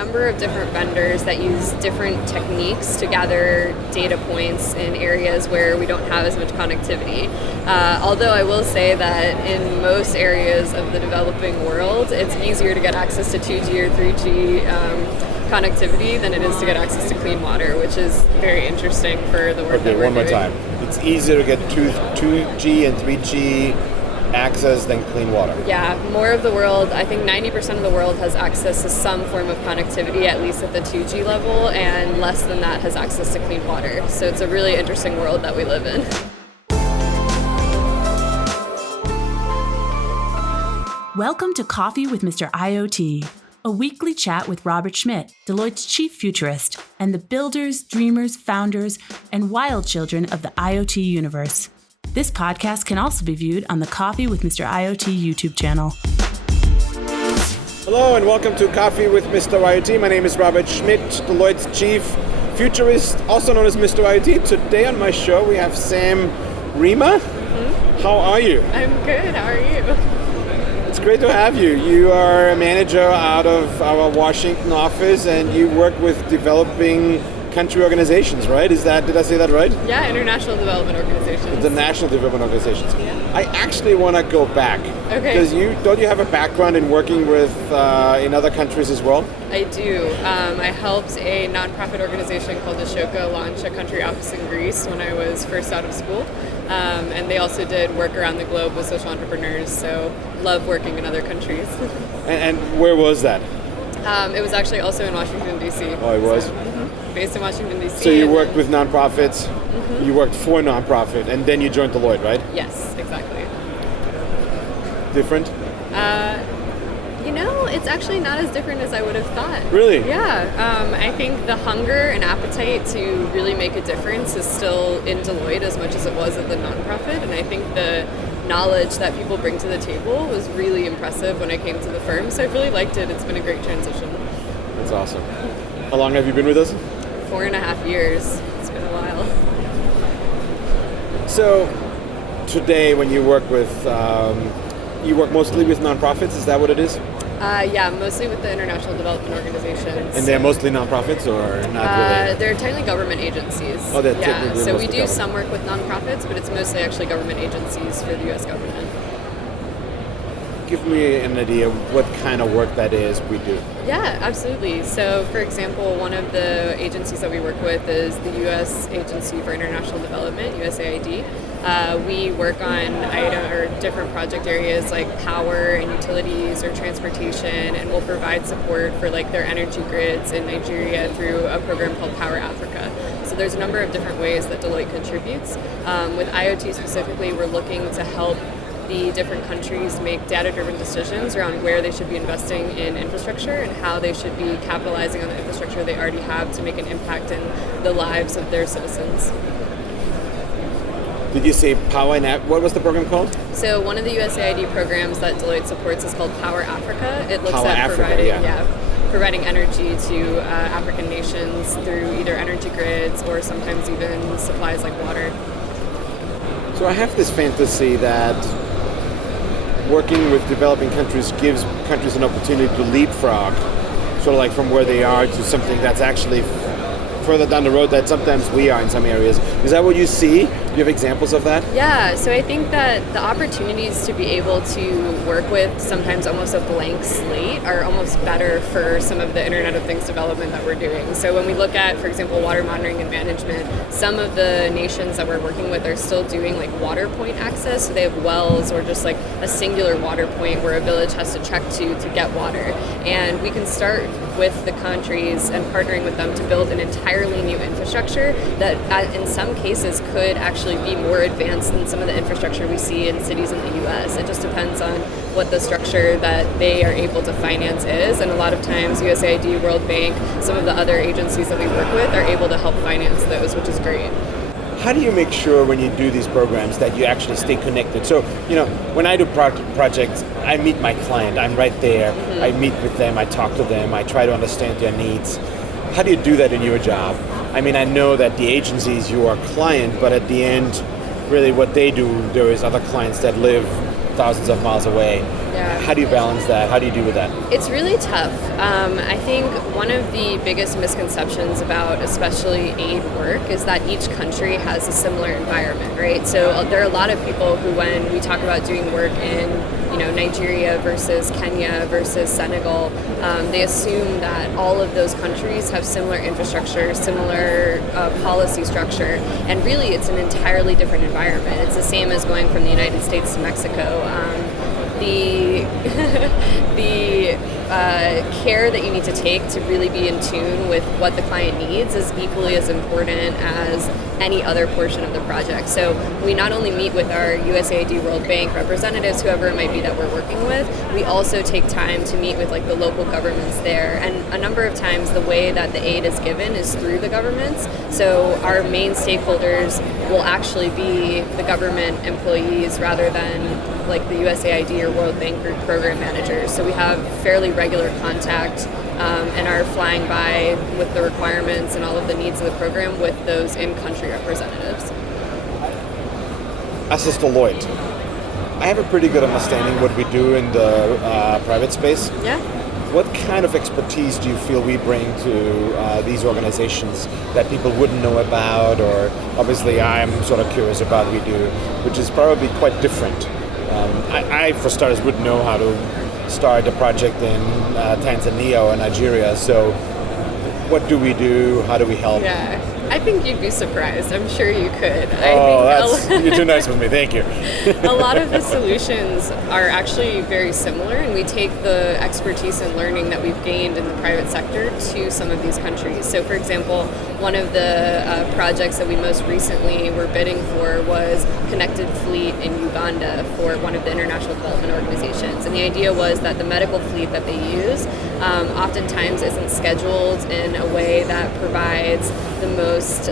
number of different vendors that use different techniques to gather data points in areas where we don't have as much connectivity. Although I will say that in most areas of the developing world, it's easier to get access to 2G or 3G connectivity than it is to get access to clean water, which is very interesting for the work that we're doing. Okay, one more time. It's easier to get 2G and 3G access than clean water. Yeah, more of the world, I think 90% of the world has access to some form of connectivity, at least at the 2G level, and less than that has access to clean water. So it's a really interesting world that we live in. Welcome to Coffee with Mr. IoT, a weekly chat with Robert Schmidt, Deloitte's chief futurist, and the builders, dreamers, founders, and wild children of the IoT universe. This podcast can also be viewed on the Coffee with Mr. IoT YouTube channel. Hello and welcome to Coffee with Mr. IoT. My name is Robert Schmidt, Deloitte's chief futurist, also known as Mr. IoT. Today on my show we have Sam Riemer. Mm-hmm. How are you? I'm good. How are you? It's great to have you. You are a manager out of our Washington office and you work with developing country organizations, right? Did I say that right? Yeah, international development organizations. The national development organizations. Yeah. I actually want to go back. Okay. Because don't you have a background in working with in other countries as well? I do. I helped a nonprofit organization called Ashoka launch a country office in Greece when I was first out of school. And they also did work around the globe with social entrepreneurs, so love working in other countries. And where was that? It was actually also in Washington, D.C. Oh, it was? So, based in Washington, D.C. So you worked with nonprofits, you worked for a nonprofit, and then you joined Deloitte, right? Yes, exactly. Different? It's actually not as different as I would have thought. Really? Yeah. I think the hunger and appetite to really make a difference is still in Deloitte as much as it was at the nonprofit, and I think the knowledge that people bring to the table was really impressive when I came to the firm, so I really liked it. It's been a great transition. That's awesome. How long have you been with us? 4.5 years. It's been a while. So today when you work with, you work mostly with nonprofits, is that what it is? Yeah, mostly with the international development organizations. And they're mostly nonprofits or not really? They're technically government agencies. Oh, they're yeah. technically So we mostly do government. some work with nonprofits, but it's mostly actually government agencies for the U.S. government. Give me an idea what kind of work that is we do. Yeah, absolutely. So, for example, one of the agencies that we work with is the U.S. Agency for International Development, USAID. We work on different project areas like power and utilities or transportation, and we'll provide support for their energy grids in Nigeria through a program called Power Africa. So there's a number of different ways that Deloitte contributes. With IoT specifically, we're looking to help the different countries make data-driven decisions around where they should be investing in infrastructure and how they should be capitalizing on the infrastructure they already have to make an impact in the lives of their citizens. Did you say Power and what was the program called? So one of the USAID programs that Deloitte supports is called Power Africa. It looks Power at Africa, providing energy to African nations through either energy grids or sometimes even supplies like water. So I have this fantasy that working with developing countries gives countries an opportunity to leapfrog, sort of like from where they are to something that's actually further down the road that sometimes we are in some areas. Is that what you see? Do you have examples of that? Yeah, so I think that the opportunities to be able to work with sometimes almost a blank slate are almost better for some of the Internet of Things development that we're doing. So when we look at, for example, water monitoring and management, some of the nations that we're working with are still doing water point access. So they have wells or just a singular water point where a village has to trek to get water. And we can start with the countries and partnering with them to build an entirely new infrastructure that in some cases could actually be more advanced than some of the infrastructure we see in cities in the U.S. It just depends on what the structure that they are able to finance is, and a lot of times USAID, World Bank, some of the other agencies that we work with are able to help finance those, which is great. How do you make sure when you do these programs that you actually stay connected? So, when I do projects, I meet my client, I'm right there, I meet with them, I talk to them, I try to understand their needs. How do you do that in your job? I mean, I know that the agency is your client, but at the end, really what they do, there is other clients that live thousands of miles away. Yeah. How do you balance that? How do you deal with that? It's really tough. I think one of the biggest misconceptions about especially aid work is that each country has a similar environment, right? So there are a lot of people who, when we talk about doing work in Nigeria versus Kenya versus Senegal, they assume that all of those countries have similar infrastructure, similar policy structure, and really it's an entirely different environment. It's the same as going from the United States to Mexico. The care that you need to take to really be in tune with what the client needs is equally as important as any other portion of the project. So we not only meet with our USAID World Bank representatives, whoever it might be that we're working with, we also take time to meet with the local governments there. And a number of times the way that the aid is given is through the governments. So our main stakeholders will actually be the government employees rather than the USAID or World Bank Group program managers. So we have fairly regular contact and are flying by with the requirements and all of the needs of the program with those in-country representatives. As is Deloitte, I have a pretty good understanding what we do in the private space. Yeah. What kind of expertise do you feel we bring to these organizations that people wouldn't know about, or obviously I'm sort of curious about what we do, which is probably quite different. I, for starters, wouldn't know how to start a project in Tanzania or Nigeria, so what do we do? How do we help? Yeah, I think you'd be surprised. I'm sure you could. You're too nice with me, thank you. A lot of the solutions are actually very similar, and we take the expertise and learning that we've gained in the private sector to some of these countries. So for example, one of the projects that we most recently were bidding for was Connected Fleet in Uganda for one of the international development organizations. And the idea was that the medical fleet that they use oftentimes isn't scheduled in a way that provides the most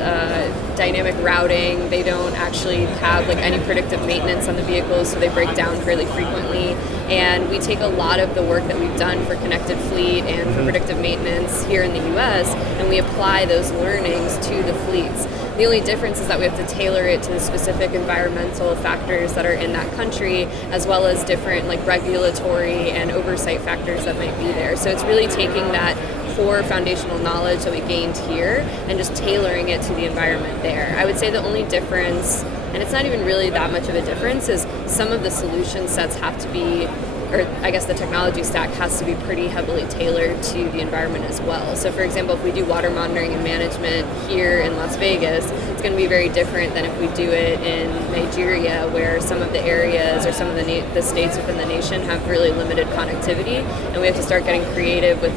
dynamic routing. They don't actually have any predictive maintenance on the vehicles, so they break down fairly frequently. And we take a lot of the work that we've done for Connected Fleet and for predictive maintenance here in the US, and we apply those learnings to the fleets. The only difference is that we have to tailor it to the specific environmental factors that are in that country, as well as different regulatory and oversight factors that might be there. So it's really taking that core foundational knowledge that we gained here and just tailoring it to the environment there. I would say the only difference, and it's not even really that much of a difference, is some of the solution sets have to be, or I guess the technology stack has to be pretty heavily tailored to the environment as well. So for example, if we do water monitoring and management here in Las Vegas, it's going to be very different than if we do it in Nigeria, where some of the areas or some of the states within the nation have really limited connectivity, and we have to start getting creative with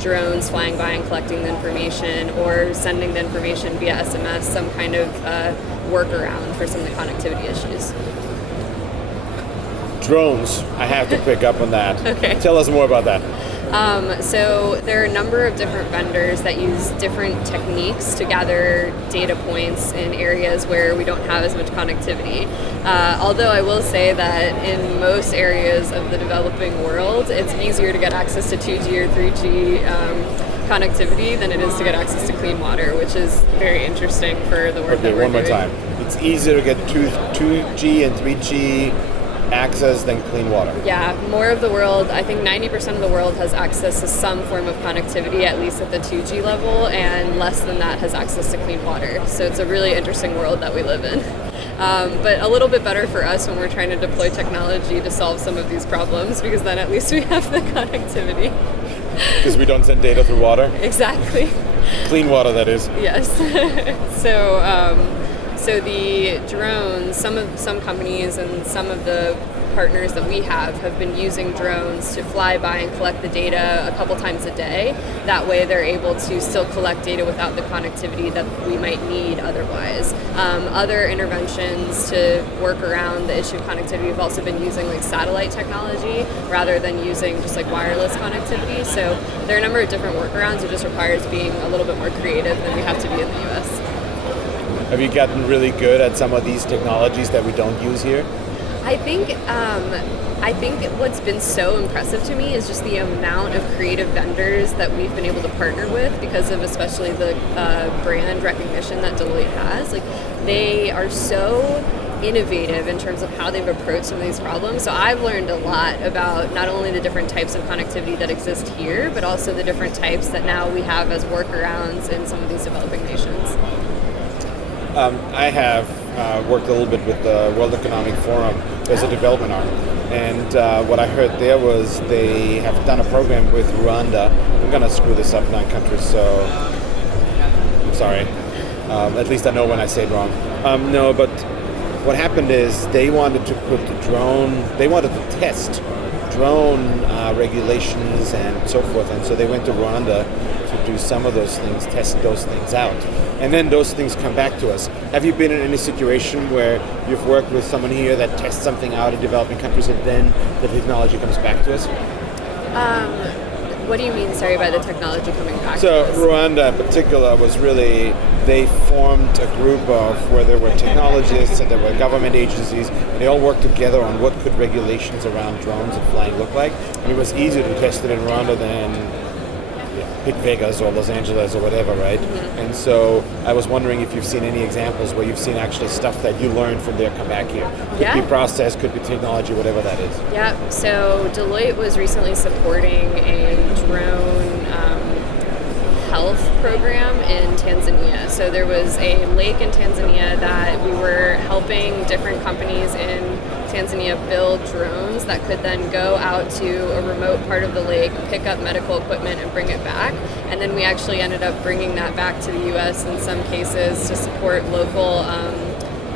drones flying by and collecting the information, or sending the information via SMS, some kind of workaround for some of the connectivity issues. Drones, I have to pick up on that. Okay. Tell us more about that. So there are a number of different vendors that use different techniques to gather data points in areas where we don't have as much connectivity. Although I will say that in most areas of the developing world, it's easier to get access to 2G or 3G connectivity than it is to get access to clean water, which is very interesting for the work that we're doing. Okay, one more time. It's easier to get 2G and 3G access than clean water. Yeah, more of the world, I think 90% of the world has access to some form of connectivity, at least at the 2G level, and less than that has access to clean water. So it's a really interesting world that we live in. But a little bit better for us when we're trying to deploy technology to solve some of these problems, because then at least we have the connectivity. Because we don't send data through water? Exactly. Clean water, that is. Yes. So the drones, some companies and some of the partners that we have been using drones to fly by and collect the data a couple times a day. That way they're able to still collect data without the connectivity that we might need otherwise. Other interventions to work around the issue of connectivity, we've also been using satellite technology rather than using just wireless connectivity. So there are a number of different workarounds. It just requires being a little bit more creative than we have to be in the US. Have you gotten really good at some of these technologies that we don't use here? I think what's been so impressive to me is just the amount of creative vendors that we've been able to partner with because of especially the brand recognition that Deloitte has. They are so innovative in terms of how they've approached some of these problems. So I've learned a lot about not only the different types of connectivity that exist here, but also the different types that now we have as workarounds in some of these developing nations. I have worked a little bit with the World Economic Forum as a development arm. And what I heard there was they have done a program with Rwanda. I'm going to screw this up, 9 countries, so I'm sorry. At least I know when I say it wrong. No, but what happened is they wanted to test drone regulations and so forth. And so they went to Rwanda to do some of those things, test those things out. And then those things come back to us. Have you been in any situation where you've worked with someone here that tests something out in developing countries and then the technology comes back to us? What do you mean, sorry, by the technology coming back So to us? Rwanda in particular was really, they formed a group of where there were technologists and there were government agencies, and they all worked together on what could regulations around drones and flying look like. And it was easier to test it in Rwanda than pick Vegas or Los Angeles or whatever, right? Mm-hmm. And so I was wondering if you've seen any examples where you've seen actually stuff that you learned from there come back here. Could be process, could be technology, whatever that is. Yeah, so Deloitte was recently supporting a drone health program in Tanzania. So there was a lake in Tanzania that we were helping different companies in Tanzania build drones that could then go out to a remote part of the lake, pick up medical equipment and bring it back. And then we actually ended up bringing that back to the US in some cases to support local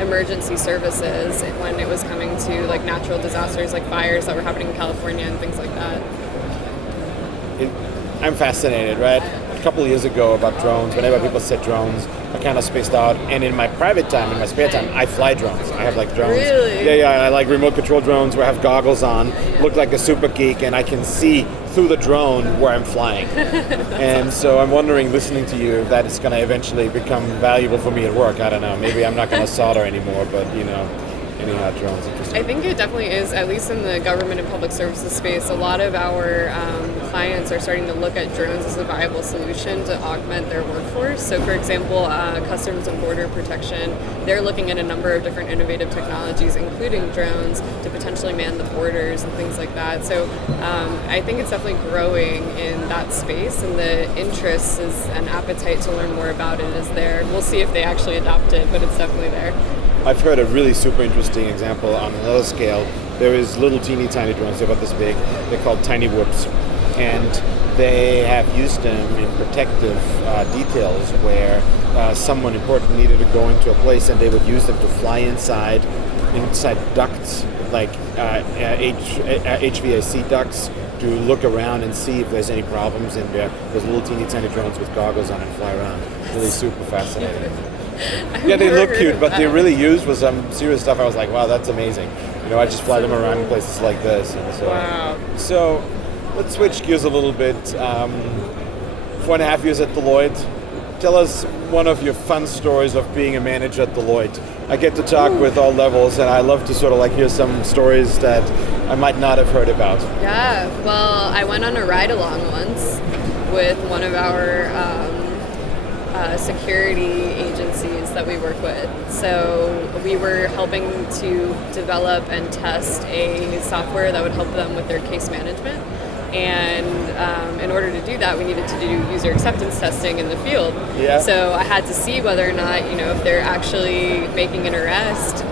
emergency services when it was coming to like natural disasters like fires that were happening in California and things like that. I'm fascinated, right? A couple of years ago about drones, whenever people said drones, I kind of spaced out. And in my private time, in my spare time, I fly drones. I have like drones. Really? Yeah, I like remote control drones where I have goggles on, look like a super geek, and I can see through the drone where I'm flying. And awesome. So I'm wondering, listening to you, if that is going to eventually become valuable for me at work. I don't know. Maybe I'm not going to solder anymore, but anyhow, drones interesting. I think it definitely is, at least in the government and public services space. A lot of our clients are starting to look at drones as a viable solution to augment their workforce. So for example, Customs and Border Protection, they're looking at a number of different innovative technologies, including drones, to potentially man the borders and things like that. So I think it's definitely growing in that space, and the interest and appetite to learn more about it is there. We'll see if they actually adopt it, but it's definitely there. I've heard a really super interesting example on another scale. There is little teeny tiny drones, they're about this big. They're called Tiny Whoops. And they have used them in protective details where someone important needed to go into a place, and they would use them to fly inside ducts, like HVAC ducts, to look around and see if there's any problems in there. Those little teeny tiny drones with goggles on and fly around. Really super fascinating. Yeah, they look cute, but they're really used for some serious stuff. I was like, wow, that's amazing. I just fly them around in places like this. And so, wow. So let's switch gears a little bit. 4.5 years at Deloitte. Tell us one of your fun stories of being a manager at Deloitte. I get to talk with all levels, and I love to sort of like hear some stories that I might not have heard about. Yeah, well, I went on a ride-along once with one of our security agencies that we work with. So we were helping to develop and test a software that would help them with their case management. And in order to do that, we needed to do user acceptance testing in the field. Yeah. So I had to see whether or not, if they're actually making an arrest,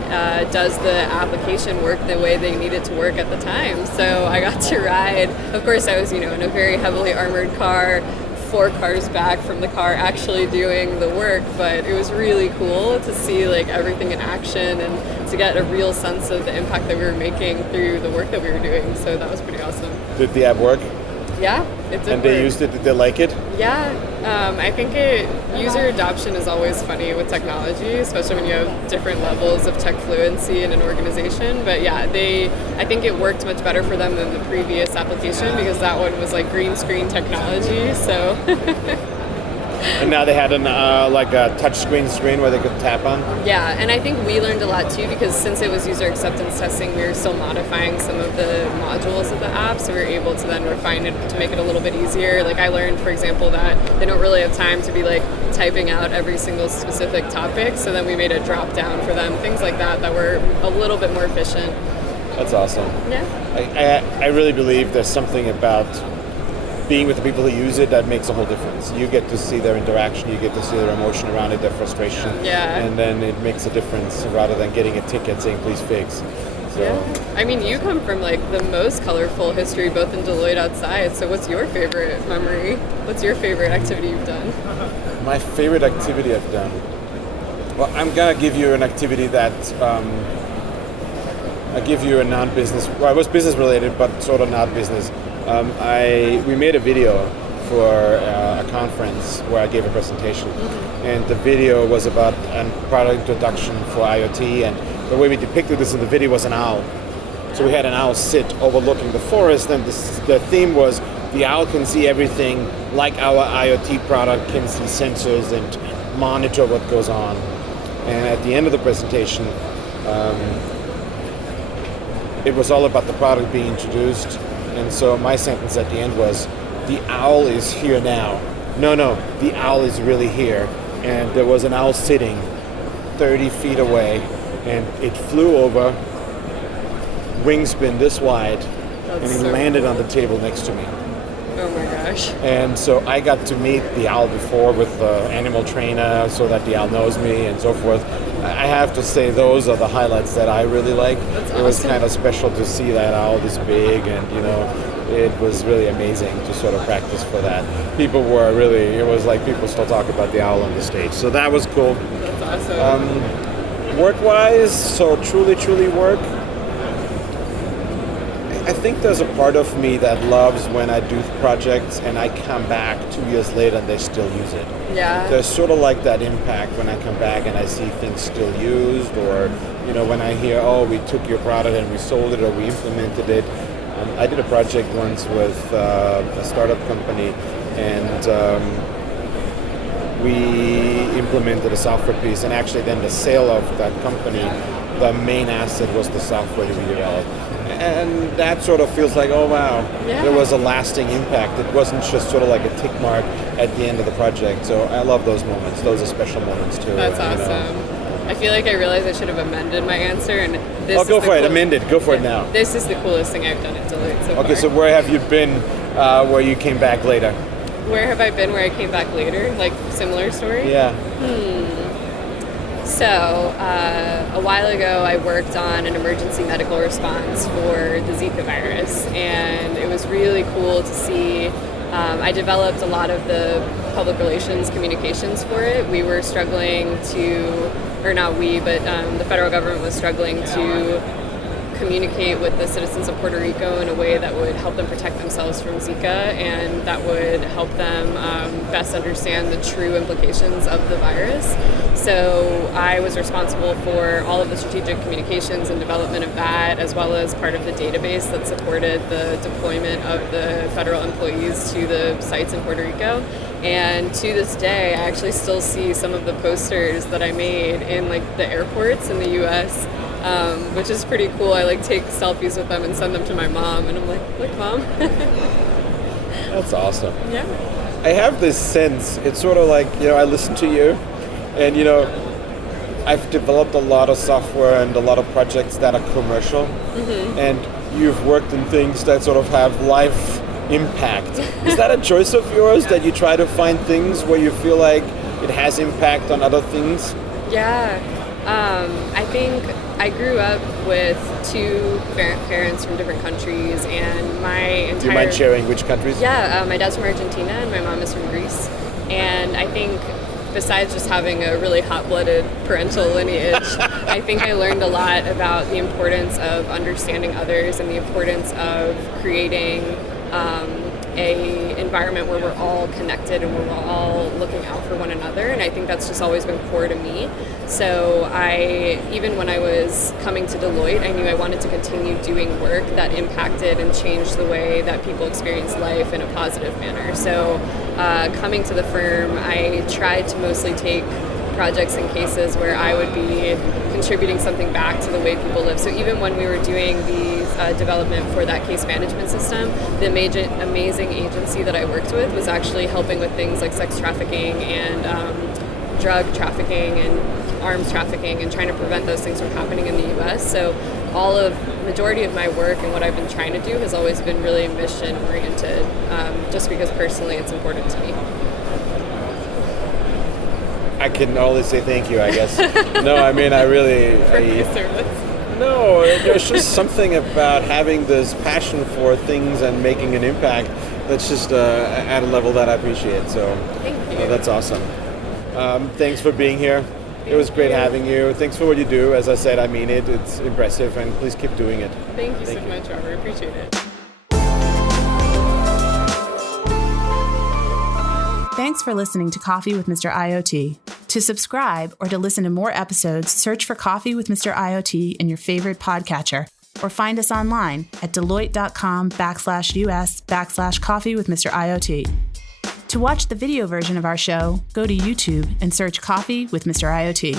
does the application work the way they need it to work at the time? So I got to ride. Of course, I was, in a very heavily armored car, 4 cars back from the car actually doing the work, but it was really cool to see like everything in action and to get a real sense of the impact that we were making through the work that we were doing. So that was pretty awesome. Did the app work? Yeah, it did. And they used it? Did they like it? Yeah, I think user adoption is always funny with technology, especially when you have different levels of tech fluency in an organization. But yeah, I think it worked much better for them than the previous application because that one was like green screen technology. So And now they had like a touch screen where they could tap on. Yeah, and I think we learned a lot too, because since it was user acceptance testing, we were still modifying some of the modules of the app, so we were able to then refine it to make it a little bit easier. Like I learned, for example, that they don't really have time to be like typing out every single specific topic, so then we made a drop down for them, things like that were a little bit more efficient. That's awesome. Yeah. I really believe there's something about being with the people who use it that makes a whole difference. You get to see their interaction, you get to see their emotion around it, their frustration, and then it makes a difference rather than getting a ticket saying please fix. So. Yeah. I mean, you come from like the most colorful history, both in Deloitte outside. So what's your favorite memory? What's your favorite activity you've done? My favorite activity I've done? Well, I'm gonna give you an activity that I give you a non-business. Well, it was business related, but sort of not business. We made a video for a conference where I gave a presentation, and the video was about a product introduction for IoT, and the way we depicted this in the video was an owl. So we had an owl sit overlooking the forest, and the theme was the owl can see everything like our IoT product can see sensors and monitor what goes on. And at the end of the presentation, it was all about the product being introduced. And so my sentence at the end was, the owl is here now. No, the owl is really here. And there was an owl sitting 30 feet away, and it flew over, wingspan this wide, and he landed on the table next to me. Oh my gosh. And so I got to meet the owl before with the animal trainer so that the owl knows me and so forth. I have to say those are the highlights that I really like. That's It was awesome. kind of special to see that owl this big, and it was really amazing to sort of practice for that. It was like people still talk about the owl on the stage. So that was cool. That's awesome. Work-wise, so truly work, I think there's a part of me that loves when I do projects and I come back 2 years later and they still use it. Yeah. There's sort of like that impact when I come back and I see things still used, or when I hear, oh, we took your product and we sold it or we implemented it. I did a project once with a startup company, and we implemented a software piece, and actually then the sale of that company, the main asset was the software that we developed. And that sort of feels like, oh wow, there was a lasting impact. It wasn't just sort of like a tick mark at the end of the project. So I love those moments. Those are special moments too. That's awesome. I feel like I realized I should have amended my answer, and this go for it. Amend it. Go for it now. This is the coolest thing I've done at Deloitte so far. Okay, so where have you been where you came back later? Where have I been where I came back later? Like, similar story? Yeah. So, a while ago, I worked on an emergency medical response for the Zika virus, and it was really cool to see. I developed a lot of the public relations communications for it. We were struggling the federal government was struggling to communicate with the citizens of Puerto Rico in a way that would help them protect themselves from Zika, and that would help them best understand the true implications of the virus. So I was responsible for all of the strategic communications and development of that, as well as part of the database that supported the deployment of the federal employees to the sites in Puerto Rico. And to this day, I actually still see some of the posters that I made in like the airports in the U.S., which is pretty cool. I like take selfies with them and send them to my mom, and I'm like, look, Mom. That's awesome. Yeah. I have this sense, it's sort of like, I listen to you, and I've developed a lot of software and a lot of projects that are commercial, and you've worked in things that sort of have life impact. Is that a choice of yours, that you try to find things where you feel like it has impact on other things? Yeah. I think I grew up with two parents from different countries, and my entire... Do you mind sharing which countries? Yeah, my dad's from Argentina and my mom is from Greece. And I think besides just having a really hot-blooded parental lineage, I think I learned a lot about the importance of understanding others and the importance of creating a environment where we're all connected and where we're all looking out for one another, and I think that's just always been core to me. So even when I was coming to Deloitte, I knew I wanted to continue doing work that impacted and changed the way that people experience life in a positive manner. So coming to the firm, I tried to mostly take projects and cases where I would be contributing something back to the way people live. So even when we were doing the development for that case management system, the amazing agency that I worked with was actually helping with things like sex trafficking and drug trafficking and arms trafficking and trying to prevent those things from happening in the US. So majority of my work and what I've been trying to do has always been really mission oriented, just because personally it's important to me. I can only say thank you, I guess. No, I mean, I really... For my service. No, there's just something about having this passion for things and making an impact that's just at a level that I appreciate. So thank you. That's awesome. Thanks for being here. It was great having you. Thanks for what you do. As I said, I mean it. It's impressive, and please keep doing it. Thank you so much, Robert. Appreciate it. Thanks for listening to Coffee with Mr. IoT. To subscribe or to listen to more episodes, search for Coffee with Mr. IoT in your favorite podcatcher, or find us online at deloitte.com/US/Coffee with Mr. IoT. To watch the video version of our show, go to YouTube and search Coffee with Mr. IoT.